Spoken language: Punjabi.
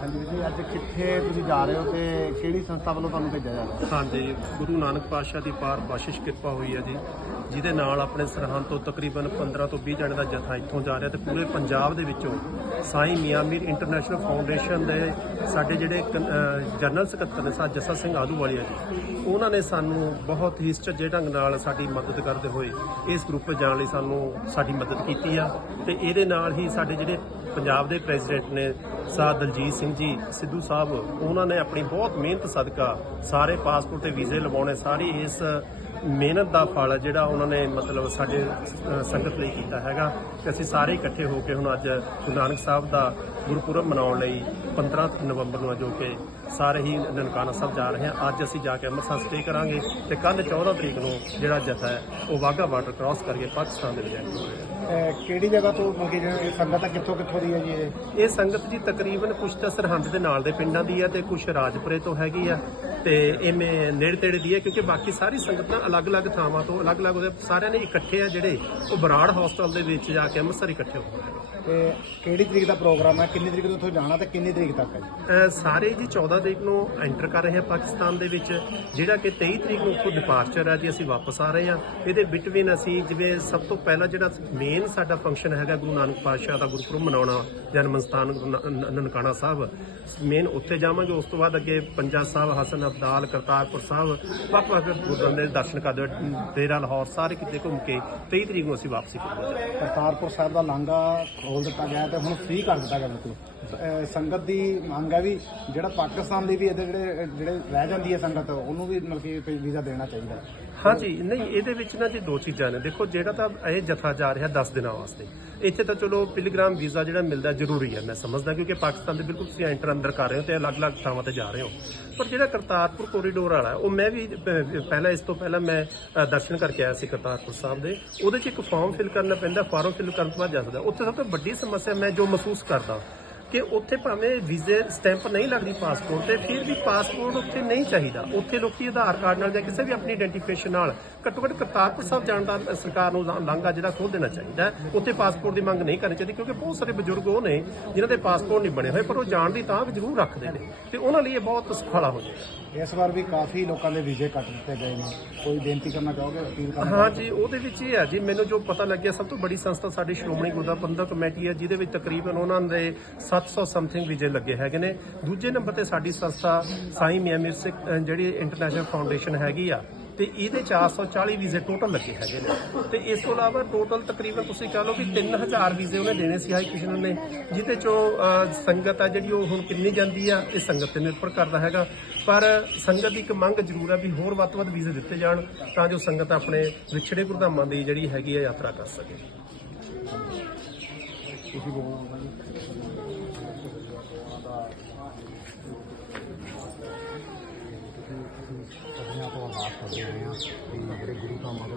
ਹਾਂਜੀ ਜੀ ਅੱਜ ਕਿੱਥੇ ਤੁਸੀਂ ਜਾ ਰਹੇ ਹੋ ਤੇ ਕਿਹੜੀ ਸੰਸਥਾ ਵੱਲੋਂ ਤੁਹਾਨੂੰ ਭੇਜਿਆ ਜਾ ਰਿਹਾ? ਹਾਂਜੀ, ਗੁਰੂ ਨਾਨਕ ਪਾਤਸ਼ਾਹ ਦੀ ਪਾਰ ਬਖਸ਼ਿਸ਼ ਕਿਰਪਾ ਹੋਈ ਹੈ ਜੀ। ਜਿਹਦੇ ਨਾਲ ਆਪਣੇ ਸਰਹੰਦ ਤੋਂ ਤਕਰੀਬਨ 15 ਤੋਂ 20 ਜਣੇ ਦਾ ਜਥਾ ਇੱਥੋਂ ਜਾ ਰਿਹਾ ਤੇ ਪੂਰੇ ਪੰਜਾਬ ਦੇ ਵਿੱਚੋਂ ਸਾਈਂ ਮੀਆਂ ਮੀਰ ਇੰਟਰਨੈਸ਼ਨਲ ਫਾਊਂਡੇਸ਼ਨ ਦੇ ਸਾਡੇ ਜਿਹੜੇ ਕਨ- ਜਨਰਲ ਸਕੱਤਰ ਨੇ ਸਾਹਿਬ ਜੱਸਾ ਸਿੰਘ ਆਦੂਵਾਲੀਆ ਜੀ। ਉਹਨਾਂ ਨੇ ਸਾਨੂੰ ਬਹੁਤ ਹੀ ਸੁਚੱਜੇ ਢੰਗ ਨਾਲ ਸਾਡੀ ਮਦਦ ਕਰਦੇ ਹੋਏ ਇਸ ਗਰੁੱਪ ਜਾਣ ਲਈ ਸਾਨੂੰ ਸਾਡੀ ਮਦਦ ਕੀਤੀ ਆ। ਤੇ ਇਹਦੇ ਨਾਲ ਹੀ ਸਾਡੇ ਜਿਹੜੇ ਪੰਜਾਬ ਦੇ ਪ੍ਰੈਜ਼ੀਡੈਂਟ ਨੇ ਸਾਹ ਦਲਜੀਤ ਸਿੰਘ ਜੀ, ਸਿੱਧੂ ਸਾਹਿਬ, ਉਹਨਾਂ ਨੇ ਆਪਣੀ ਬਹੁਤ ਮਿਹਨਤ ਸਦਕਾ ਸਾਰੇ ਪਾਸਪੋਰਟ ਤੇ ਵੀਜ਼ੇ ਲਵਾਉਣੇ, ਸਾਰੀ ਇਸ ਮਿਹਨਤ ਦਾ ਫਲ ਜਿਹੜਾ ਉਹਨਾਂ ਨੇ ਮਤਲਬ ਸਾਡੇ ਸੰਗਤ ਲਈ ਕੀਤਾ ਹੈਗਾ। ਤੇ ਅਸੀਂ ਸਾਰੇ ਇਕੱਠੇ ਹੋ ਕੇ ਹੁਣ ਅੱਜ ਗੁਰੂ ਨਾਨਕ ਸਾਹਿਬ ਦਾ ਗੁਰਪੁਰਬ ਮਨਾਉਣ ਲਈ 15 ਨਵੰਬਰ ਨੂੰ ਆ ਜੋ ਕਿ ਸਾਰੇ ਹੀ ਨਨਕਾਣਾ ਸਾਹਿਬ ਜਾ ਰਹੇ ਹਾਂ। ਅੱਜ ਅਸੀਂ ਜਾ ਕੇ ਅੰਮ੍ਰਿਤਸਰ ਸਟੇ ਕਰਾਂਗੇ ਤੇ ਕੱਲ 14 ਤਰੀਕ ਨੂੰ ਜਿਹੜਾ ਜਥਾ ਹੈ, ਉਹ ਵਾਹਗਾ ਬਾਰਡਰ ਕ੍ਰਾਸ ਕਰਕੇ ਪਾਕਿਸਤਾਨ ਦੇ ਵਿੱਚ ਜਾਏਗਾ ਕਿਹੜੀ ਜਗ੍ਹਾ ਤੋਂ ਮਤਲਬ ਕਿ ਸੰਗਤ ਹੈ, ਕਿੱਥੋਂ ਕਿੱਥੋਂ ਦੀ ਹੈ ਜੀ ਇਹ? ਇਹ ਸੰਗਤ ਜੀ ਤਕਰੀਬਨ ਕੁਛ ਤਾਂ ਸਰਹੰਦ ਦੇ ਨਾਲ ਦੇ ਪਿੰਡਾਂ ਦੀ ਆ ਤੇ ਕੁਛ ਰਾਜਪੁਰੇ ਤੋਂ ਹੈਗੀ ਆ। ਤੇ ਇਹਨੇ ਨੇੜੇ ਤੇੜੇ ਦੀ ਹੈ ਕਿਉਂਕਿ ਬਾਕੀ ਸਾਰੀ ਸੰਗਤ ਨਾ ਅਲੱਗ-ਅਲੱਗ ਥਾਵਾਂ ਤੋਂ ਅਲੱਗ-ਅਲੱਗ ਉਹਦੇ ਸਾਰਿਆਂ ਨੇ ਇਕੱਠੇ ਆ ਜਿਹੜੇ ਉਹ ਬਰਾੜ ਹੌਸਟਲ ਦੇ ਵਿੱਚ ਜਾ ਕੇ ਅੰਮ੍ਰਿਤਸਰ ਇਕੱਠੇ ਹੋ ਤੇ ਕਿਹੜੀ ਤਰੀਕ ਦਾ ਪ੍ਰੋਗਰਾਮ ਹੈ? ਕਿੰਨੀ ਤਰੀਕ ਤੋਂ ਉੱਥੋਂ ਜਾਣਾ ਤੇ ਕਿੰਨੀ ਤਰੀਕ ਤੱਕ ਹੈ? ਜੀ ਅਹ ਸਾਰੇ ਜੀ 14 ਤਰੀਕ ਨੂੰ ਐਂਟਰ ਕਰ ਰਹੇ ਆ ਪਾਕਿਸਤਾਨ ਦੇ ਵਿੱਚ ਜਿਹੜਾ ਕਿ 23 ਤਰੀਕ ਨੂੰ ਉੱਥੋਂ ਡਿਪਾਰਚਰ ਹੈ ਜੀ ਅਸੀਂ ਵਾਪਸ ਆ ਰਹੇ ਆ। ਇਹਦੇ ਬਿਟਵੀਨ ਅਸੀਂ ਜਿਵੇਂ ਸਭ ਤੋਂ ਪਹਿਲਾਂ ਜਿਹੜਾ ਮੇਨ ਸਾਡਾ ਫੰਕਸ਼ਨ ਹੈਗਾ ਗੁਰੂ ਨਾਨਕ ਪਾਤਸ਼ਾਹ ਦਾ ਗੁਰਪੁਰਬ ਮਨਾਉਣਾ ਜਨਮ ਸਥਾਨ ਗੁਰੂ ਨਾ- ਨ- ਨਨਕਾਣਾ ਸਾਹਿਬ ਮੇਨ ਉੱਥੇ ਜਾਵਾਂਗੇ ਉਸ ਤੋਂ ਬਾਅਦ ਅੱਗੇ ਪੰਜਾ ਸਾਹਿਬ ਹਸਨ ਅਬਦਾਲ, ਕਰਤਾਰਪੁਰ ਸਾਹਿਬ ਵੱਖ ਵੱਖ ਗੁਰਦੁਆਰਿਆਂ ਦੇ ਦਰਸ਼ਨ ਕਰਦੇ ਹੋਏ ਡੇਰਾ ਲਾਹੌਰ, ਸਾਰੇ ਕਿਤੇ ਘੁੰਮ ਕੇ 23 ਤਰੀਕ ਨੂੰ ਅਸੀਂ ਵਾਪਸੀ ਕਰਾਂਗੇ ਕਰਤਾਰਪੁਰ ਸਾਹਿਬ ਦਾ ਲਾਂਘਾ ਖੋਲ ਦਿੱਤਾ ਗਿਆ ਹੈ ਤੇ ਹੁਣ ਫ੍ਰੀ ਕਰ ਦਿੱਤਾ ਗਿਆ ਬਿਲਕੁਲ। ਸੰਗਤ ਦੀ ਮੰਗ ਹੈ ਵੀ ਜਿਹੜਾ ਪਾਕਿਸਤਾਨ ਲਈ ਵੀ ਇਹਦੇ ਜਿਹੜੇ ਜਿਹੜੇ ਰਹਿ ਜਾਂਦੀ ਹੈ ਸੰਗਤ, ਉਹਨੂੰ ਵੀ ਮਤਲਬ ਕਿ ਵੀਜ਼ਾ ਦੇਣਾ ਚਾਹੀਦਾ। ਹਾਂਜੀ, ਨਹੀਂ, ਇਹਦੇ ਵਿੱਚ ਨਾ ਜੀ ਦੋ ਚੀਜ਼ਾਂ ਨੇ। ਦੇਖੋ, ਜਿਹੜਾ ਤਾਂ ਇਹ ਜਥਾ ਜਾ ਰਿਹਾ 10 ਦਿਨਾਂ ਵਾਸਤੇ, ਇੱਥੇ ਤਾਂ ਚਲੋ ਪਿਲਗ੍ਰਾਮ ਵੀਜ਼ਾ ਜਿਹੜਾ ਮਿਲਦਾ ਜ਼ਰੂਰੀ ਹੈ, ਮੈਂ ਸਮਝਦਾ ਕਿਉਂਕਿ ਪਾਕਿਸਤਾਨ ਦੇ ਬਿਲਕੁਲ ਤੁਸੀਂ ਐਂਟਰ ਅੰਦਰ ਕਰ ਰਹੇ ਹੋ ਤੇ ਅਲੱਗ-ਅਲੱਗ ਥਾਵਾਂ ਤੇ ਜਾ ਰਹੇ ਹੋ। ਪਰ ਜਿਹੜਾ ਕਰਤਾਰਪੁਰ ਕੋਰੀਡੋਰ ਵਾਲਾ, ਉਹ ਮੈਂ ਵੀ ਪਹਿਲਾਂ ਇਸ ਤੋਂ ਪਹਿਲਾਂ ਮੈਂ ਦਰਸ਼ਨ ਕਰਕੇ ਆਇਆ ਸੀ ਕਰਤਾਰਪੁਰ ਸਾਹਿਬ ਦੇ। ਉਹਦੇ 'ਚ ਇੱਕ ਫਾਰਮ ਫਿਲ ਕਰਨਾ ਪੈਂਦਾ ਫਾਰਮ ਫਿਲ ਕਰਨ ਤੋਂ ਬਾਅਦ ਜਾ ਸਕਦਾ। ਉੱਥੇ ਸਭ ਤੋਂ ਵੱਡੀ ਸਮੱਸਿਆ ਮੈਂ ਜੋ ਮਹਿਸੂਸ ਕਰਦਾ ਕਿ ਉੱਥੇ ਭਾਵੇਂ ਵੀਜ਼ੇ ਸਟੈਂਪ ਨਹੀਂ ਲੱਗਦੀ ਪਾਸਪੋਰਟ ਤੇ ਫਿਰ ਵੀ ਪਾਸਪੋਰਟ ਉੱਥੇ ਨਹੀਂ ਚਾਹੀਦਾ। ਉੱਥੇ ਲੋਕੀ ਆਧਾਰ ਕਾਰਡ ਨਾਲ ਜਾਂ ਕਿਸੇ ਵੀ ਆਪਣੀ ਆਇਡੈਂਟੀਫਿਕੇਸ਼ਨ ਨਾਲ ਘੱਟੋ ਘੱਟ ਕਰਤਾਰਪੁਰ ਸਾਹਿਬ ਜਾਣ ਦਾ ਸਰਕਾਰ ਨੂੰ ਲਾਂਘਾ ਜਿਹੜਾ ਖੋਲ ਦੇਣਾ ਚਾਹੀਦਾ। ਉੱਥੇ ਪਾਸਪੋਰਟ ਦੀ ਮੰਗ ਨਹੀਂ ਕਰਨੀ ਚਾਹੀਦੀ ਕਿਉਂਕਿ ਬਹੁਤ ਸਾਰੇ ਬਜ਼ੁਰਗ ਉਹ ਨੇ ਜਿਨ੍ਹਾਂ ਦੇ ਪਾਸਪੋਰਟ ਨਹੀਂ ਬਣੇ ਹੋਏ ਪਰ ਉਹ ਜਾਣ ਦੀ ਤਾਂ ਵੀ ਜ਼ਰੂਰ ਰੱਖਦੇ ਨੇ ਤੇ ਉਹਨਾਂ ਲਈ ਇਹ ਬਹੁਤ ਸੁਖਾਲਾ ਹੋ ਜਾਏਗਾ। ਇਸ ਵਾਰ ਵੀ ਕਾਫੀ ਲੋਕਾਂ ਦੇ ਵੀਜ਼ੇ ਕੱਟ ਦਿੱਤੇ ਗਏ ਨੇ। ਕੋਈ ਬੇਨਤੀ ਕਰਨਾ ਚਾਹੋਗੇ? ਅਪੀਲ ਕਰਨਾ ਹਾਂ ਜੀ ਉਹਦੇ ਵਿੱਚ ਇਹ ਹੈ ਜੀ ਮੈਨੂੰ ਜੋ ਪਤਾ ਲੱਗਿਆ ਸਭ ਤੋਂ ਬੜੀ ਸੰਸਥਾ ਸਾਡੀ ਸ਼੍ਰੋਮਣੀ ਗੁਰਦੁਆਰਾ ਪ੍ਰਬੰਧਕ ਕਮੇਟੀ ਹੈ ਜਿਹਦੇ ਵਿੱਚ ਤਕਰੀਬਨ ਉਹਨਾਂ ਦੇ 700 ਸਮਥਿੰਗ ਵੀਜ਼ੇ ਲੱਗੇ ਹੈਗੇ ਨੇ। ਦੂਜੇ ਨੰਬਰ ਤੇ ਸਾਡੀ ਸੰਸਥਾ ਸਾਈ ਮੀਆਂ ਮੀਰ ਜਿਹੜੀ ਇੰਟਰਨੈਸ਼ਨਲ ਫਾਊਂਡੇਸ਼ਨ ਹੈਗੀ ਆ, ਤੇ ਇਹਦੇ 440 ਵੀਜ਼ੇ ਟੋਟਲ ਲੱਗੇ ਹੈਗੇ ਨੇ। ਤੇ ਇਸ ਤੋਂ ਇਲਾਵਾ ਟੋਟਲ ਤਕਰੀਬਨ ਤੁਸੀਂ ਕਹ ਲਓ ਕਿ 3000 ਵੀਜ਼ੇ ਉਹਨੇ ਦੇਣੇ ਸੀ ਹਾਈ ਕਮਿਸ਼ਨਰ ਨੇ, ਜਿਹਦੇ ਚੋਂ ਸੰਗਤ ਆ ਜਿਹੜੀ ਉਹ ਹੁਣ ਕਿੰਨੀ ਜਾਂਦੀ ਆ, ਇਹ ਸੰਗਤ ਤੇ ਨਿਰਭਰ ਕਰਦਾ ਹੈਗਾ। ਪਰ ਸੰਗਤ ਦੀ ਇੱਕ ਮੰਗ ਜ਼ਰੂਰ ਹੈ ਵੀ ਹੋਰ ਵੱਧ ਤੋਂ ਵੱਧ ਵੀਜ਼ੇ ਦਿੱਤੇ ਜਾਣ, ਤਾਂ ਜੋ ਸੰਗਤ ਆਪਣੇ ਵਿਛੜੇ ਗੁਰਧਾਮਾਂ ਦੀ ਜਿਹੜੀ ਹੈਗੀ ਆ ਯਾਤਰਾ ਕਰ ਸਕੇ। ਤੁਸੀਂ ਬੋਲੋ ਅਸੀਂ ਤੋਂ ਆਸ ਕਰਦੇ ਆਏ ਹਾਂ ਕਿ ਜਿਹੜੇ ਗੁਰੂ ਧਾਮਾਂ ਦੇ